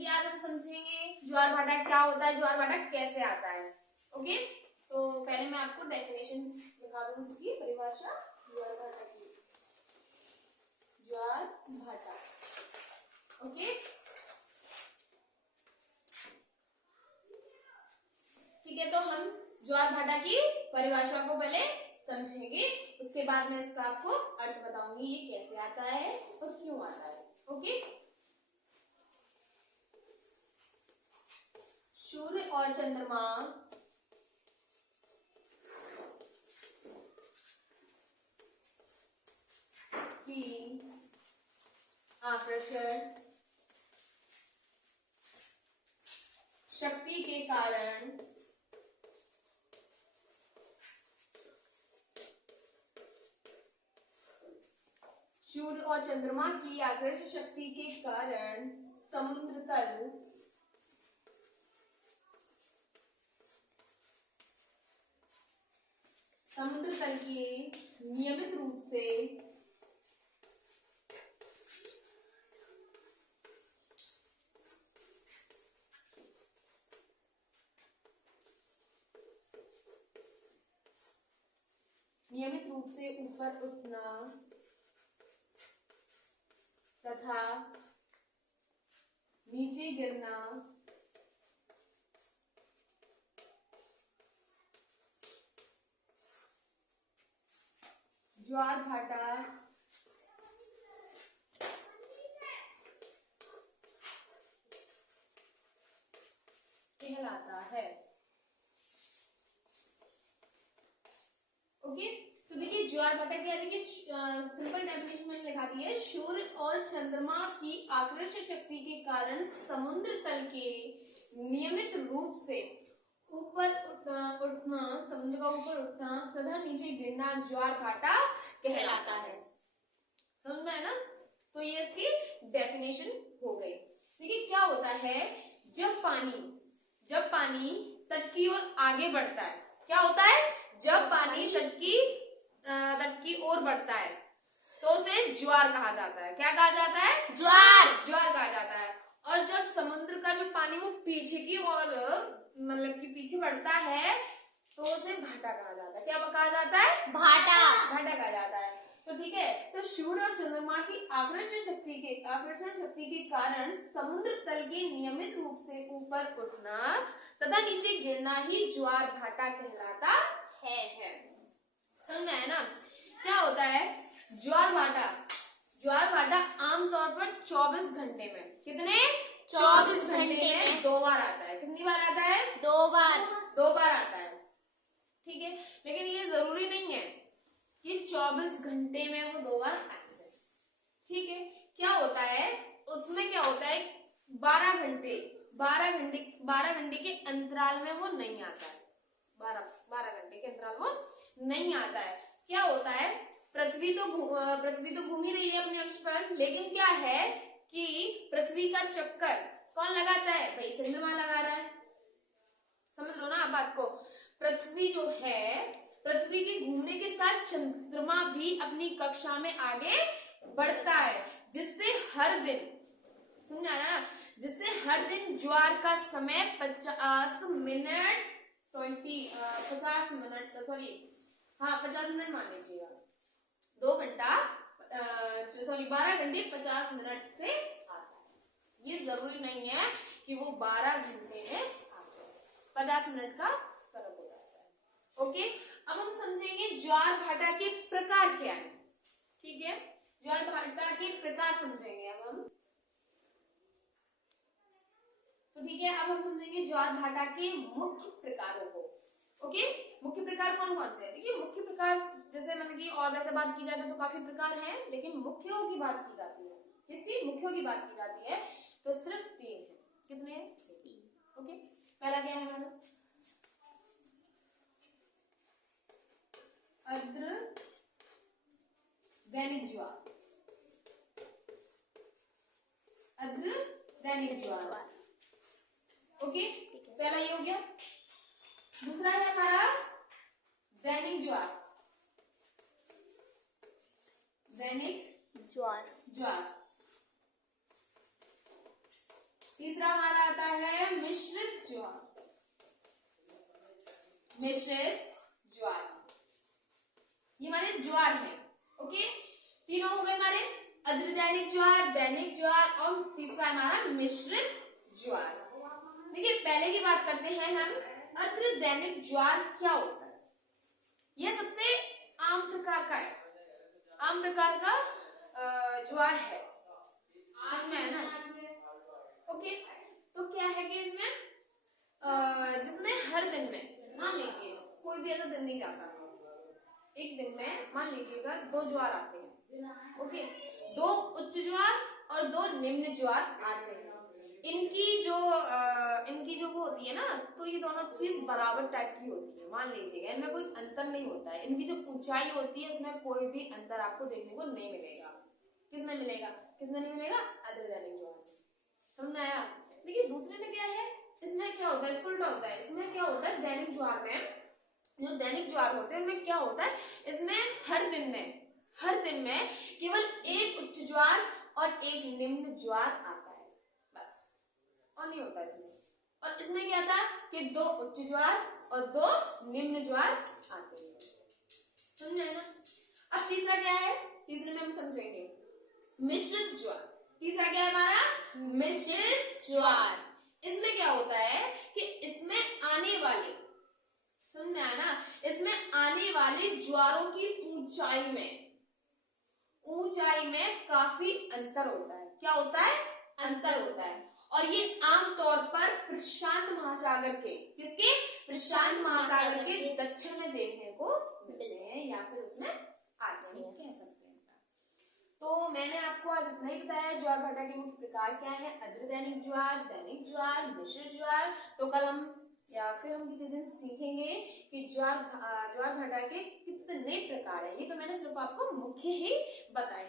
क्योंकि आज हम समझेंगे ज्वार भाटा क्या होता है, ज्वार भाटा कैसे आता है। ओके, तो पहले मैं आपको डेफिनेशन दिखा दूं इसकी परिभाषा ज्वार भाटा की। ज्वार भाटा, ओके, ठीक है। तो हम ज्वार भाटा की परिभाषा को पहले समझेंगे, उसके बाद मैं इसका आपको अर्थ बताऊंगी, ये कैसे आता है और क्यों आता है। ओके, सूर्य और चंद्रमा की आकर्षण शक्ति के कारण सूर्य और चंद्रमा की आकर्षण शक्ति के कारण समुद्र तल के नियमित रूप से ऊपर उठना तथा नीचे गिरना ज्वार भाटा कहलाता है। ओके, तो देखिए ज्वार भाटा क्या है, देखिए सिंपल डेफिनेशन मैंने लिखा दी है, सूर्य और चंद्रमा की आकर्षण शक्ति के कारण समुद्र तल के नियमित रूप से ऊपर उठना, समुद्र का ऊपर उठना तथा नीचे गिरना ज्वार भाटा कहलाता है। समझ में है ना? तो ये इसकी डेफिनेशन हो गई। देखिए क्या होता है, जब पानी तट की ओर आगे बढ़ता है, क्या होता है, जब पानी तट की ओर बढ़ता है तो उसे ज्वार कहा जाता है। क्या कहा जाता है? ज्वार कहा जाता है। और जब समुद्र का जो पानी वो पीछे की ओर मतलब कि पीछे बढ़ता है तो उसे भाटा कहा जाता है। क्या कहा जाता है? भाटा कहा जाता है। तो ठीक है, तो सूर्य और चंद्रमा की आकर्षण शक्ति के कारण समुद्र तल के नियमित रूप से ऊपर उठना तथा नीचे गिरना ही ज्वार भाटा कहलाता है। समझ में आया ना? क्या होता है ज्वार भाटा आमतौर पर 24 घंटे में, कितने 24 घंटे में 2 बार आता है। कितनी बार आता है? 2 बार आता है। ठीक है, लेकिन ये जरूरी नहीं है कि 24 घंटे में वो 2 बार आ जाए। ठीक है, क्या होता है उसमें, क्या होता है 12 घंटे के अंतराल में वो नहीं आता है। 12 घंटे के अंतराल वो नहीं आता है। क्या होता है, पृथ्वी तो घूम ही रही है अपने अक्ष पर, लेकिन क्या है कि पृथ्वी का चक्कर कौन लगाता है? भाई चंद्रमा लगा रहा है। समझ लो ना आप बात को। पृथ्वी जो है, पृथ्वी के घूमने के साथ चंद्रमा भी अपनी कक्षा में आगे बढ़ता है, जिससे हर दिन, समझ आया ना, जिससे हर दिन ज्वार का समय 50 मिनट मान लीजिएगा, 12 घंटे 50 मिनट से आता है। ये जरूरी नहीं है कि वो 12 घंटे में आ जाए, 50 मिनट का फर्क हो जाता है। ओके, अब हम समझेंगे ज्वार भाटा के प्रकार क्या है। ठीक है, ज्वार भाटा के प्रकार समझेंगे अब हम। तो ठीक है, अब हम समझेंगे ज्वार भाटा के मुख्य प्रकारों को। ओके, मुख्य प्रकार कौन कौन से हैं? देखिए मुख्य प्रकार, जैसे मतलब कि और वैसे बात की जाए तो काफी प्रकार हैं, लेकिन मुख्यों की बात की जाती है, जिसकी मुख्यों की बात की जाती है तो सिर्फ 3 है। कितने हैं? 3। ओके, पहला क्या है हमारा? आर्द्र दैनिक ज्वार। ओके, पहला ये हो गया। दूसरा है हमारा दैनिक ज्वार। तीसरा हमारा आता है मिश्रित ज्वार। मिश्रित ज्वार, ये हमारे ज्वार है। ओके, तीनों हो गए हमारे, अर्धदैनिक ज्वार, दैनिक ज्वार और तीसरा हमारा मिश्रित ज्वार। देखिए पहले की बात करते हैं हम, अर्धदैनिक ज्वार क्या होता है। यह सबसे आम प्रकार का है, आम प्रकार का ज्वार है, समझ में है ना। ओके, तो क्या है कि इसमें जिसमें हर दिन में, मान लीजिए कोई भी ऐसा दिन नहीं जाता, एक दिन में मान लीजिएगा 2 ज्वार आते हैं। ओके, 2 उच्च ज्वार और 2 निम्न ज्वार आते हैं। इनकी जो वो होती है ना, तो ये दोनों चीज बराबर टाइप की होती है, मान लीजिएगा इनमें कोई अंतर नहीं होता है। इनकी जो ऊंचाई होती है इसमें कोई भी अंतर आपको देखने को नहीं मिलेगा। किसमें मिलेगा, किसमें नहीं मिलेगा, अर्धदैनिक ज्वार। समझ में आया। देखिए दूसरे में क्या है, इसमें क्या होता है, इसको उल्टा होता है। इसमें क्या होता है, दैनिक ज्वार में, जो दैनिक ज्वार होते हैं उनमें क्या होता है, इसमें हर दिन में केवल एक उच्च ज्वार और एक निम्न ज्वार आता है, बस, और नहीं होता इसमें। और इसमें क्या आता है कि 2 उच्च ज्वार और 2 निम्न ज्वार आते हैं। समझे ना। अब तीसरा क्या है, तीसरे में हम समझेंगे मिश्रित ज्वार। तीसरा क्या है हमारा, मिश्रित ज्वार। इसमें क्या होता है कि इसमें आने वाले, समझ में आया ना, इसमें आने वाले ज्वारों की ऊंचाई में काफी अंतर होता है। क्या होता है, अंतर होता है। और ये आमतौर पर प्रशांत महासागर के, किसके, प्रशांत महासागर के दक्षिण में देखने को मिलते हैं, या फिर उसमें आते हैं, कह सकते हैं। तो मैंने आपको आज इतना ही बताया, ज्वार भाटा के मुख्य प्रकार क्या है, अर्धदैनिक ज्वार, दैनिक ज्वार, मिश्रित ज्वार। तो कल हम या फिर हम किसी दिन सीखेंगे कि ज्वार भाटा के कितने प्रकार हैं। ये तो मैंने सिर्फ आपको मुख्य ही बताए।